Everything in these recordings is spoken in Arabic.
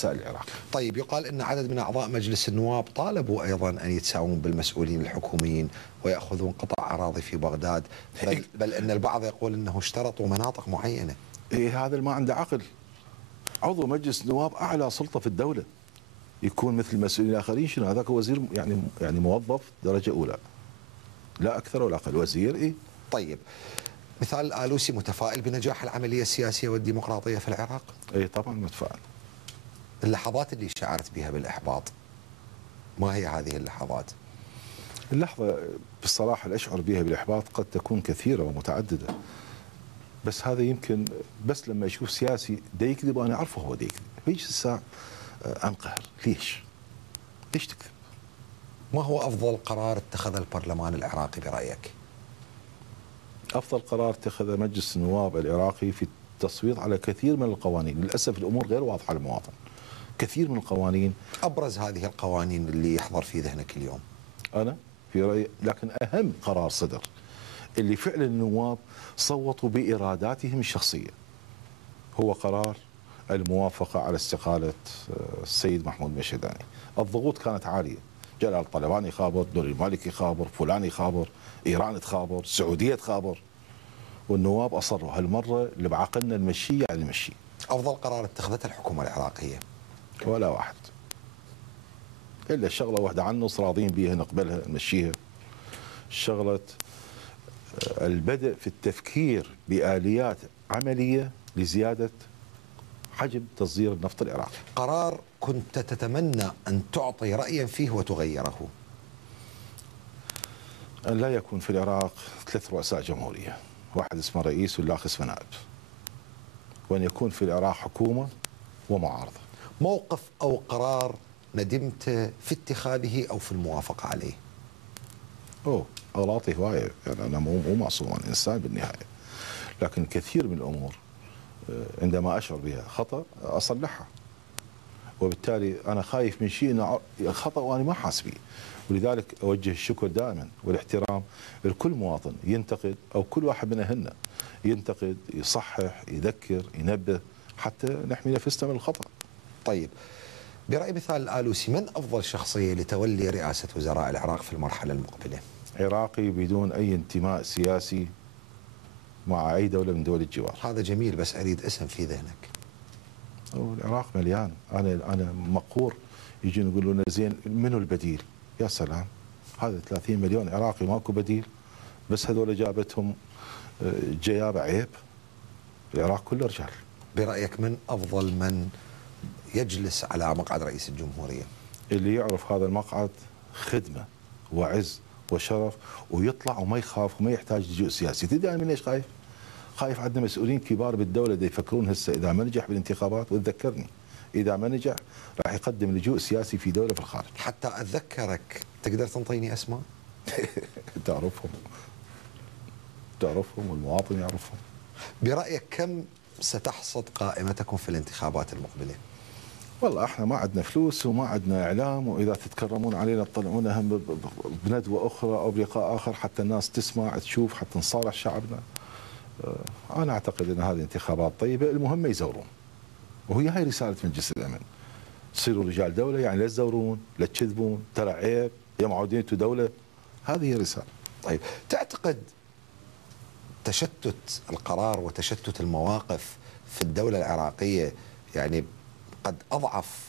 رؤساء العراق. طيب، يقال أن عدد من أعضاء مجلس النواب طالبوا أيضا أن يتساوون بالمسؤولين الحكوميين ويأخذون قطع أراضي في بغداد، بل أن البعض يقول أنه اشترطوا مناطق معينة. هذا اللي ما عنده عقل. عضو مجلس النواب أعلى سلطة في الدولة، يكون مثل المسؤولين الآخرين. شنو هذاك وزير يعني موظف درجة أولى، لا أكثر ولا أقل، وزير. طيب، مثال الآلوسي متفائل بنجاح العملية السياسية والديمقراطية في العراق؟ طبعا متفائل. اللحظات اللي شعرت بها بالإحباط، ما هي هذه اللحظات؟ اللحظة بصراحة اللي أشعر بها بالإحباط قد تكون كثيرة ومتعددة، بس هذا يمكن بس لما يشوف سياسي دا يكذب وأنا أعرفه هو دا يكذب، فيجي الساعة أنقهر. ليش تكذب؟ ما هو أفضل قرار اتخذ البرلمان العراقي برأيك؟ أفضل قرار اتخذ مجلس النواب العراقي في التصويت على كثير من القوانين. للأسف الأمور غير واضحة للمواطن. كثير من القوانين. أبرز هذه القوانين اللي يحضر في ذهنك اليوم؟ أنا في رأيي، لكن أهم قرار صدر اللي فعلا النواب صوتوا بإراداتهم الشخصية هو قرار الموافقة على استقالة السيد محمود مشهداني. الضغوط كانت عالية، جلال طلباني يخابر، دوري المالكي يخابر، فلان يخابر، إيران تخابر، السعودية تخابر، والنواب أصروا هالمرة اللي بعقلنا نمشيه يعني نمشيه. أفضل قرار اتخذته الحكومة العراقية؟ ولا واحد، إلا شغلة واحدة عنه راضين بيها نقبلها نمشيها، شغلة البدء في التفكير بآليات عملية لزيادة حجم تصدير النفط العراقي. قرار كنت تتمنى أن تعطي رأيا فيه وتغيره؟ أن لا يكون في العراق 3 رؤساء جمهورية، واحد اسمه رئيس والآخر اسمه نائب، وأن يكون في العراق حكومة ومعارضة. موقف أو قرار ندمت في اتخاذه أو في الموافقة عليه؟ أغلاطي هواية، يعني أنا مو معصوم، أنا إنسان بالنهاية، لكن كثير من الأمور عندما أشعر بها خطأ أصلحها، وبالتالي أنا خايف من شيء إنه خطأ وأنا ما حاس به. ولذلك أوجه الشكر دائما والاحترام لكل مواطن ينتقد، أو كل واحد من أهلنا ينتقد، يصحح، يذكر، ينبه، حتى نحمي نفسنا من الخطأ. طيب، برأي مثال الآلوسي، من أفضل شخصية لتولي رئاسة وزراء العراق في المرحلة المقبلة؟ عراقي بدون أي انتماء سياسي مع أي دولة من دول الجوار. هذا جميل، بس أريد اسم في ذهنك. العراق مليان. أنا مقهور، يجون يقولوا لنا زين منو البديل؟ يا سلام، هذا 30 مليون عراقي ماكو بديل، بس هذول جابتهم جيابة عيب. العراق كله رجال. برأيك من أفضل من يجلس على مقعد رئيس الجمهورية؟ اللي يعرف هذا المقعد خدمة وعز وشرف، ويطلع وما يخاف وما يحتاج لجوء سياسي. تدري أنا من ايش خايف؟ خايف عندنا مسؤولين كبار بالدولة دا يفكرون هسه إذا ما نجح بالانتخابات، وتذكرني إذا ما نجح راح يقدم لجوء سياسي في دولة في الخارج. حتى أتذكرك، تقدر تنطيني أسماء؟ تعرفهم والمواطن يعرفهم. برأيك كم ستحصد قائمتكم في الانتخابات المقبلة؟ والله احنا ما عندنا فلوس وما عندنا اعلام، واذا تتكرمون علينا تطلعونا هم بندوه اخرى او بلقاء اخر حتى الناس تسمع تشوف، حتى نصارح شعبنا. انا اعتقد ان هذه انتخابات طيبه، المهم ما يزورون، وهي هاي رساله مجلس الامن. تصيروا رجال دوله، يعني لا تزورون، لا تكذبون، ترى عيب يا معودين انتم دوله. هذه هي الرساله. طيب، تعتقد تشتت القرار وتشتت المواقف في الدولة العراقية يعني قد أضعف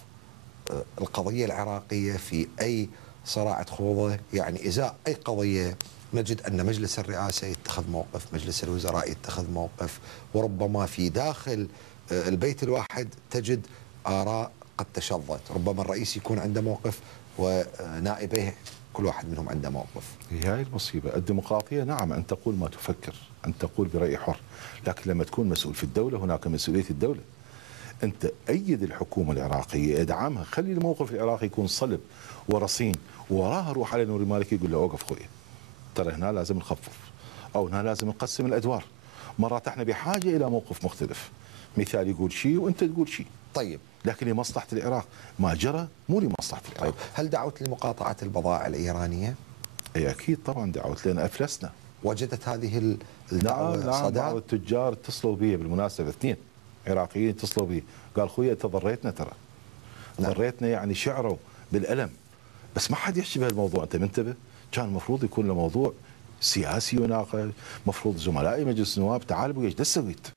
القضية العراقية في أي صراع تخوضه؟ يعني إزاء أي قضية نجد أن مجلس الرئاسة يتخذ موقف، مجلس الوزراء يتخذ موقف، وربما في داخل البيت الواحد تجد آراء قد تشظت. ربما الرئيس يكون عنده موقف ونائبيه كل واحد منهم عنده موقف. هي المصيبة. الديمقراطية نعم أن تقول ما تفكر، أن تقول برأي حر، لكن لما تكون مسؤول في الدولة هناك مسؤولية الدولة. أنت أيد الحكومة العراقية، ادعمها، خلي الموقف العراقي يكون صلب ورصين، وراها روح على نور المالكي يقول له اوقف خويا، ترى هنا لازم نخفف، أو هنا لازم نقسم الأدوار. مرات احنا بحاجة إلى موقف مختلف، مثال يقول شيء وأنت تقول شيء. طيب، لكن لمصلحة العراق، ما جرى مو لمصلحة العراق. طيب، هل دعوت لمقاطعة البضائع الإيرانية؟ أي أكيد طبعا دعوت، لأن أفلسنا. وجدت هذه الدعوة نعم، صدى؟ بعض التجار اتصلوا بي بالمناسبة، 2 عراقيين اتصلوا بي، قال خويا تضريتنا ترى، نعم. ضريتنا يعني شعروا بالألم، بس ما حد يحكي بهالموضوع. أنت منتبه؟ كان المفروض يكون له موضوع سياسي يناقش، مفروض زملائي مجلس النواب تعال بويا ايش سويت؟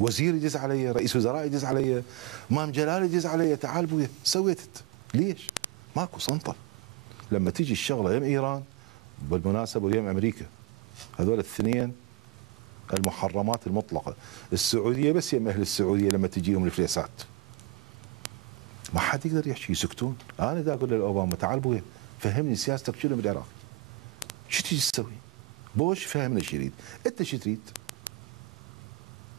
وزير يدز علي، رئيس وزراء يدز علي، مام جلال يدز علي، تعال بويا سويت؟ ليش؟ ماكو صنطه. لما تيجي الشغله يم ايران بالمناسبه ويم امريكا، هذول الاثنين المحرمات المطلقه، السعوديه بس يم اهل السعوديه لما تجيهم الفليسات ما حد يقدر يحكي، يسكتون. انا دا اقول لاوباما تعال بويا فهمني سياستك شنو بالعراق؟ شو تجي تسوي؟ بوش فهمنا ايش يريد، انت شو تريد؟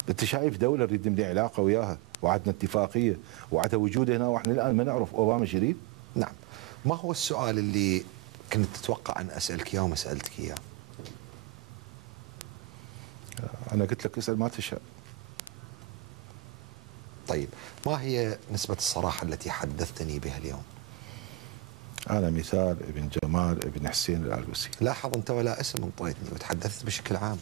انت شايف دوله نريد نبني علاقه وياها وعدنا اتفاقيه وعدها وجود هنا واحنا الان ما نعرف اوباما ايش يريد؟ نعم. ما هو السؤال اللي كنت تتوقع ان اسالك اياه وما سالتك اياه؟ انا قلت لك اسال ما تشاء. طيب، ما هي نسبة الصراحة التي حدثتني بها اليوم؟ انا مثال ابن جمال ابن حسين الالوسي. لاحظ انت ولا اسم انطيتني وتحدثت بشكل عام.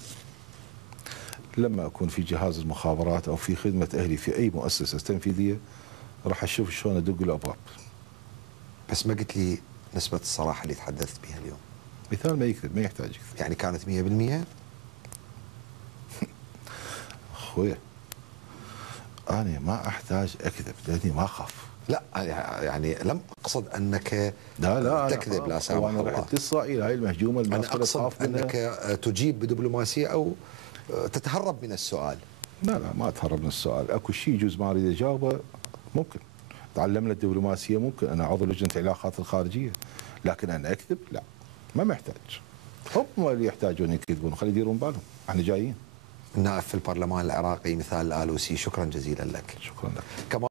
لما اكون في جهاز المخابرات او في خدمه اهلي في اي مؤسسه تنفيذيه راح اشوف شلون ادق الابواب. بس ما قلت لي نسبة الصراحة اللي تحدثت بها اليوم. مثال ما يكذب، ما يحتاج يكذب. يعني كانت 100%؟ اخويا انا ما احتاج اكذب لاني ما اخاف. لا يعني لم اقصد انك لا تكذب، لا سامح وانا الله. رحت لاسرائيل هاي المهجومه انا الناس كلها اقصد تخاف منها. انك تجيب بدبلوماسية او تتهرب من السؤال. لا ما اتهرب من السؤال، اكو شيء يجوز ما اريد اجاوبه ممكن. تعلمنا الدبلوماسيه ممكن، انا عضو لجنه العلاقات الخارجيه، لكن انا اكذب لا، ما محتاج. هم اللي يحتاجون يكذبون، خلي يديرون بالهم، احنا جايين. النائب في البرلمان العراقي مثال الآلوسي، شكرا جزيلا لك. شكرا لك. كما